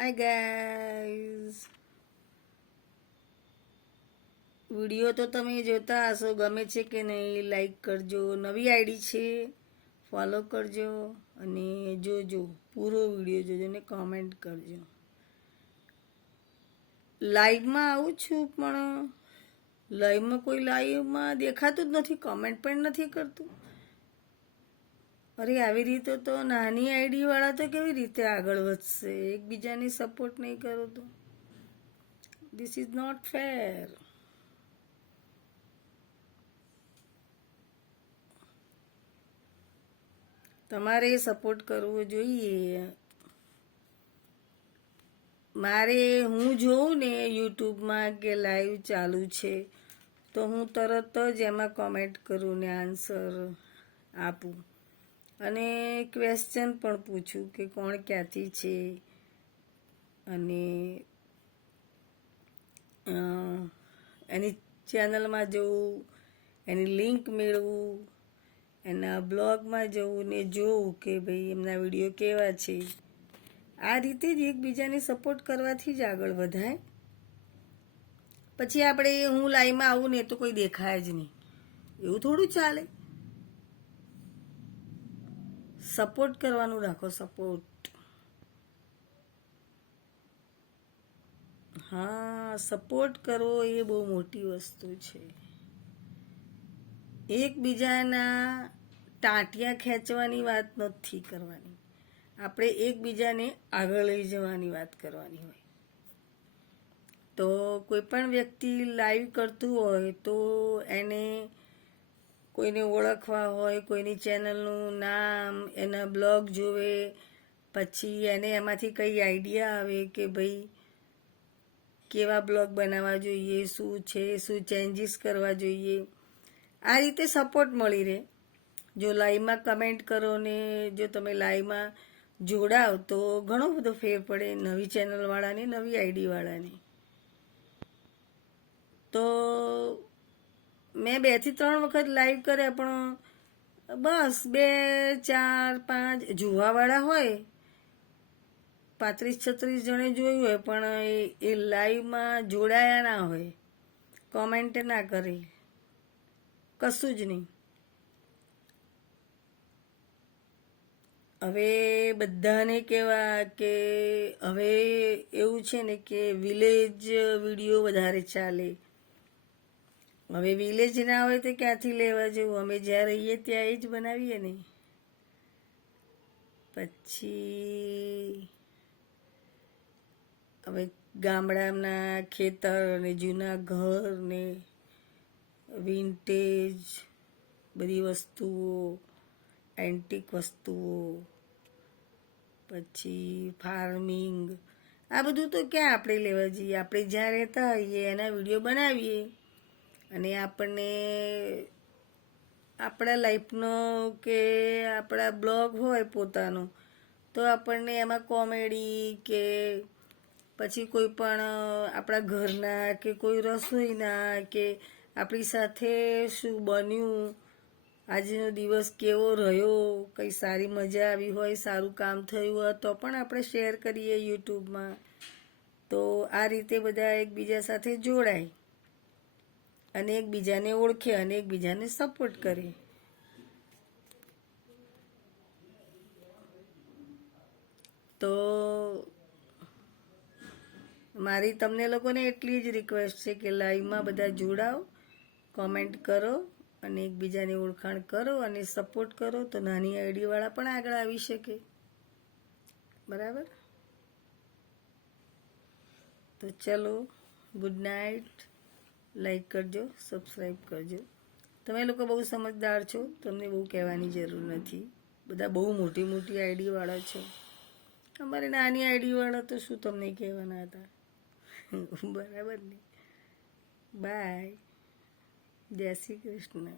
Hi guys, video તો તમે જોતા હશો, ગમે છે કે નહીં લાઈક કરજો. નવી આઈડી છે, ફોલો કરજો અને જોજો, પૂરો વિડીયો જોજો ને કોમેન્ટ કરજો. લાઈવમાં આવું છું પણ લાઈવમાં કોઈ લાઈવમાં દેખાતું જ નથી, કોમેન્ટ પણ નથી કરતું. અરે આવી રીતે તો નાની આઈડી વાળા તો કેવી રીતે આગળ વધશે? એકબીજાની સપોર્ટ નહીં કરો તો ધીસ ઇઝ નોટ ફેર. તમારે સપોર્ટ કરવો જોઈએ. મારે હું જોઉં ને યુટ્યુબમાં કે લાઈવ ચાલુ છે તો હું તરત જ એમાં કોમેન્ટ કરું ને આન્સર આપું અને ક્વેશ્ચન પણ પૂછું કે કોણ ક્યાંથી છે અને એની ચેનલમાં જવું, એની લિંક મેળવું, એના બ્લોગમાં જવું ને જોવું કે ભાઈ એમના વિડીયો કેવા છે. આ રીતે જ એકબીજાને સપોર્ટ કરવાથી જ આગળ વધાય. પછી આપણે હું લાઈવમાં આવું ને તો કોઈ દેખાય જ નહીં, એવું થોડું ચાલે. સપોર્ટ કરવાનું રાખો, સપોર્ટ. હા, સપોર્ટ કરવો એ બહુ મોટી વસ્તુ છે. એકબીજાના ટાંટિયા ખેંચવાની વાત નથી કરવાની, આપણે એકબીજાને આગળ લઈ જવાની વાત કરવાની હોય. તો કોઈ પણ વ્યક્તિ લાઈવ કરતું હોય તો એને કોઈને ઓળખવા હોય, કોઈની ચેનલનું નામ, એના બ્લોગ જોવે, પછી એને એમાંથી કઈ આઈડિયા આવે કે ભાઈ કેવા બ્લોગ બનાવવા જોઈએ, શું છે, શું ચેન્જીસ કરવા જોઈએ. આ રીતે સપોર્ટ મળી રહે. જો લાઈવમાં કમેન્ટ કરો ને જો તમે લાઈવમાં જોડાવ તો ઘણો બધો ફેર પડે નવી ચેનલવાળાને, નવી આઈડીવાળાને. તો મેં 2 થી 3 વખત લાઈવ કર્યા પણ બસ 2, 4, 5 જોવાવાળા હોય, 35-36 જણે જોયું હોય પણ એ લાઈવમાં જોડાયા ના હોય, કોમેન્ટ ના કરે, કશું જ નહીં. હવે બધાને કહેવા કે હવે એવું છે ને કે વિલેજ વિડીયો વધારે ચાલે. હવે વિલેજ ના હોય તો ક્યાંથી લેવા જવું? અમે જ્યાં રહીએ ત્યાં એ જ બનાવીએ ને. પછી હવે ગામડાના ખેતર ને જૂના ઘર ને વિન્ટેજ બધી વસ્તુઓ, એન્ટિક વસ્તુઓ, પછી ફાર્મિંગ, આ બધું તો ક્યાં આપણે લેવા જઈએ? આપણે જ્યાં રહેતા હોઈએ એના વિડીયો બનાવીએ અને આપણને આપણા લાઈફનો કે આપણા બ્લોગ હોય પોતાનો તો આપણને એમાં કોમેડી કે પછી કોઈ પણ આપણા ઘરના કે કોઈ રસોઈના કે આપણી સાથે શું બન્યું, આજનો દિવસ કેવો રહ્યો, કંઈ સારી મજા આવી હોય, સારું કામ થયું હોય તો પણ આપણે શેર કરીએ યુટ્યુબમાં. તો આ રીતે બધા એકબીજા સાથે જોડાય અને એકબીજાને ઓળખે અને એકબીજાને સપોર્ટ કરે. તો મારી તમને લોકોને એટલી જ રિક્વેસ્ટ છે કે લાઈવમાં બધા જોડાઓ, કોમેન્ટ કરો અને એકબીજાની ઓળખાણ કરો અને સપોર્ટ કરો તો નાની આઈડીવાળા પણ આગળ આવી શકે. બરાબર? તો ચલો, ગુડ નાઇટ. લાઈક કરજો, સબસ્ક્રાઈબ કરજો. તમે લોકો બહુ સમજદાર છો, તમને બહુ કહેવાની જરૂર નથી. બધા બહુ મોટી મોટી આઈડીવાળા છો. અમારે નાની આઈડીવાળા તો શું તમને કહેવાના હતા? બરાબર ને? બાય. જય શ્રી કૃષ્ણ.